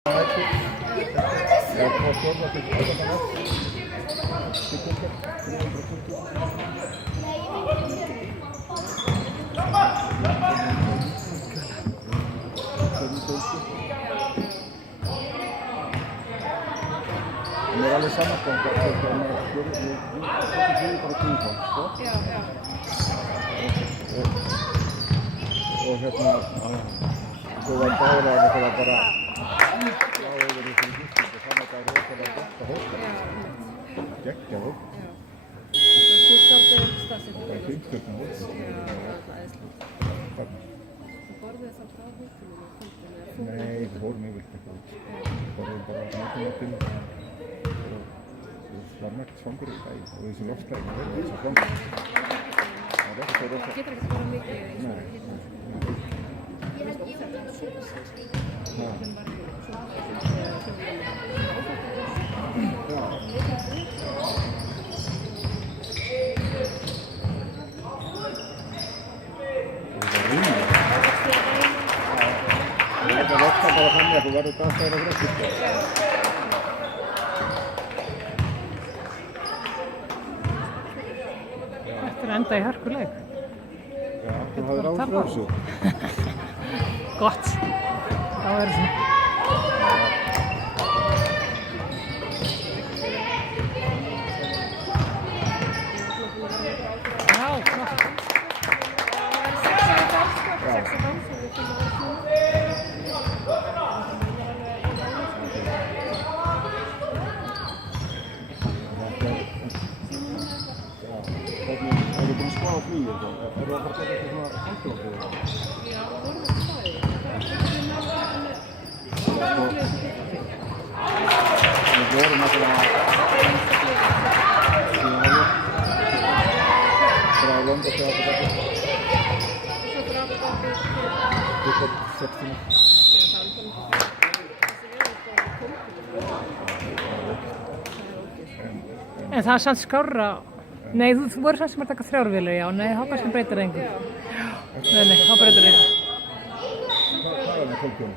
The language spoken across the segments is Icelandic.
Mér er alveg samanstofn að við bara tímfang, sko. Já. Og svo var báðalega það bara já yfir í fyrir gíslingu, þannig að það er rosalega gott að hópa. Geggja hópa. Það sést aldrei stafsett. Það er 5-stjörna hópa. Já, það er æðislegt. Hvernig? Þú borðið það frá hópinu og fundinu? Nei, við fórum yfirleitt ekki út. Við borðum bara náttúrulega og var mægt svangur í dag og þessi loftlæg er þess að svangur. Það getur ekki að vera mikið í svona hittum. Ég veist óþægt að súpa sig. Hvernig var það? Það loftar bara þannig að þú verður dagstæðir að greiðslu. Þetta er enda í hörkuleik. Já, þú hafðir áður frá þessu. Gott. Þá er þessu. Já, flott. Flugið, er það að fara að taka eitthvað svona samfélagsflugið? Já, við vorum ekki staðið. Við vorum alltaf frá London til Abu Dhabi. Svo frá Abu Dhabi til 6 tíma. En það er samt skárra. Nei, þú voru það sem að taka 3 vélar, já. Nei, þá kannski breytir það engu. Nei, þá breytir það engu. Hvað er það 12 km?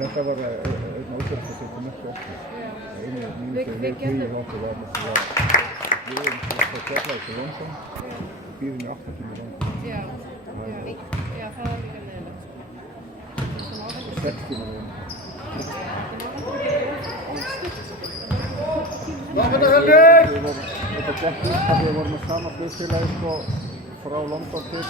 Þetta var einn ákveðast að þetta mörgtu okkur. Einu mínúti við flugið okkur var að við erum svo kjallaði til London og býðum í 8 tíma London. Já, það var líka neðilegt. 6 tíma London. Þetta gekk upp að við vorum með sama flugfélagi sko frá London til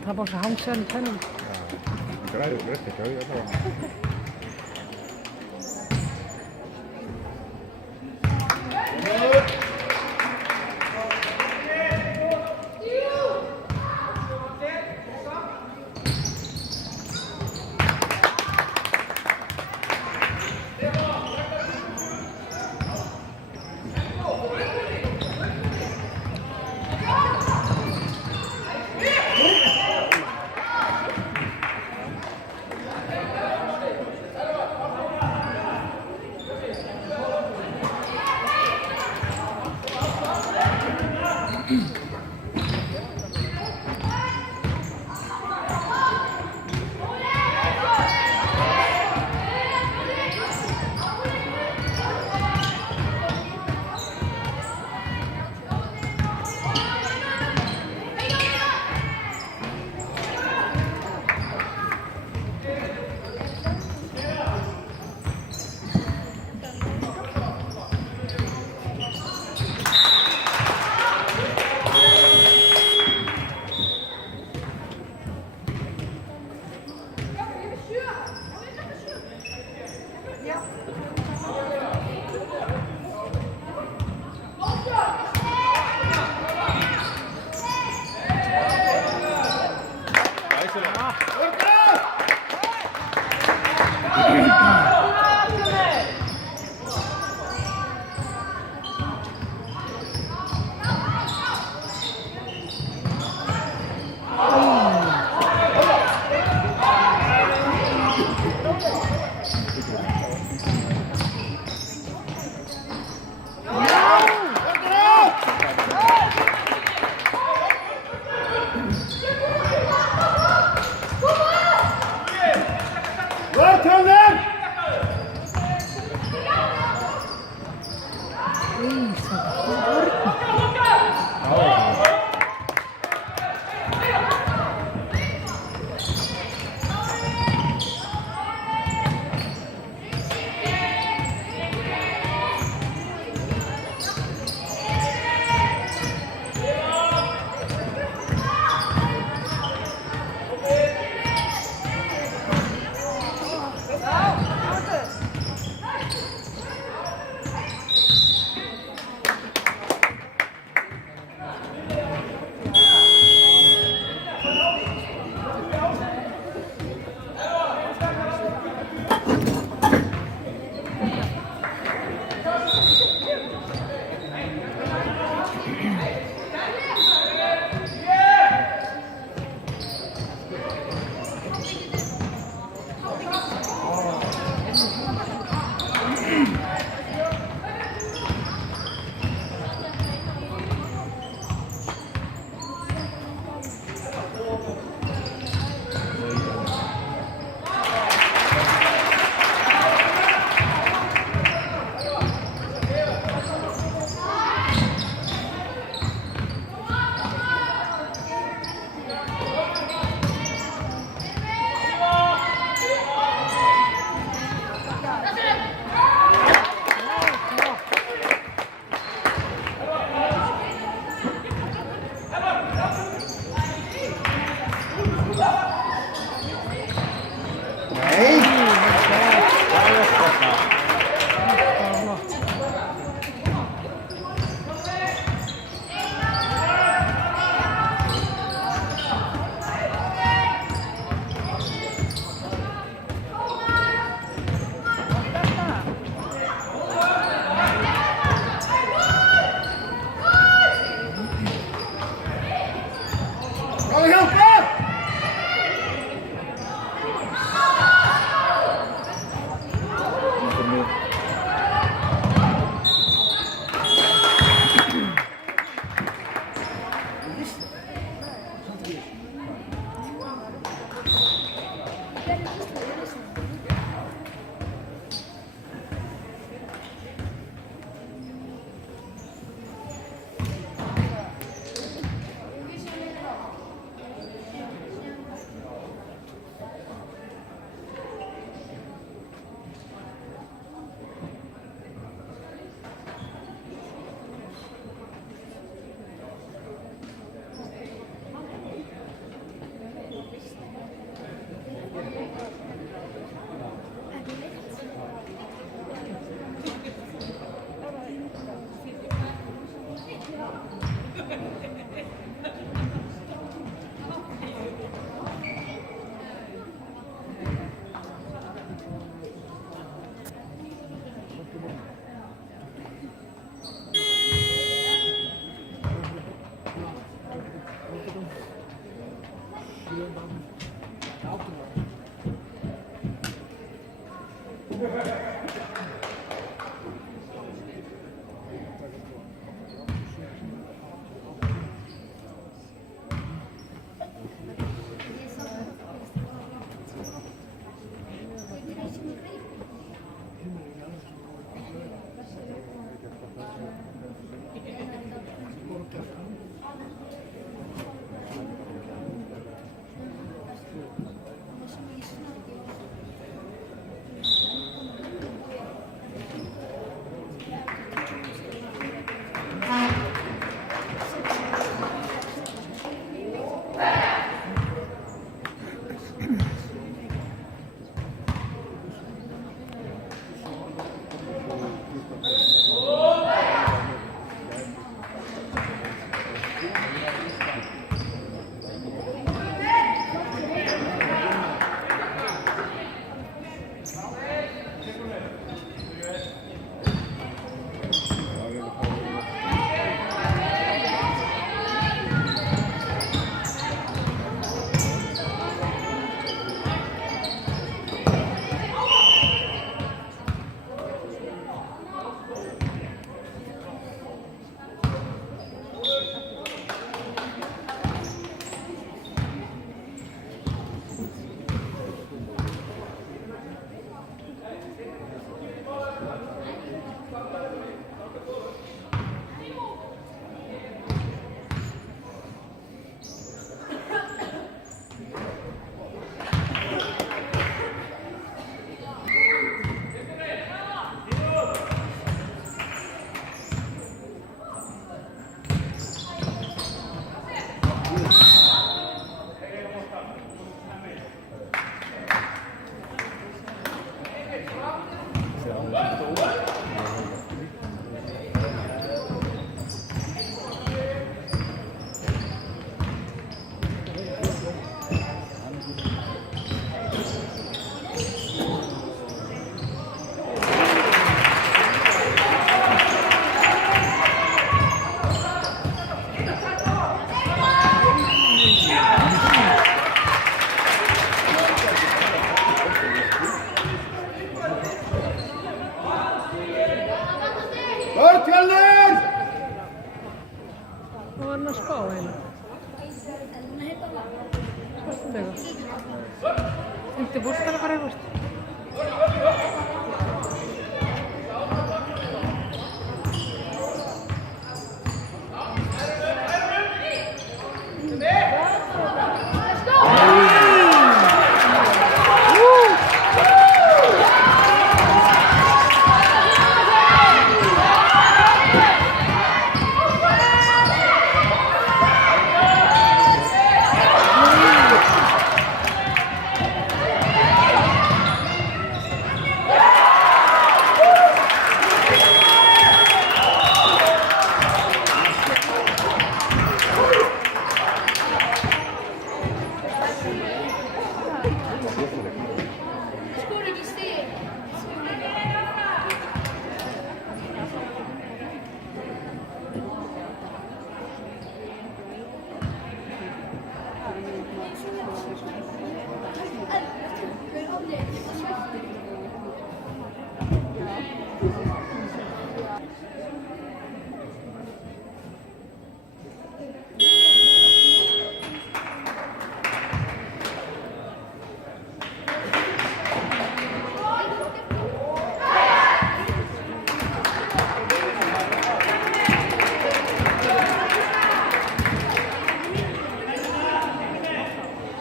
Það var svo hangsaðan í tennum. Já, það græður ekki að auðvitað það. annað spá eiginlega. Svartum þegar. Hindi bústana bara yfirst.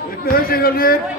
Upp með hausinn, Hjálmur!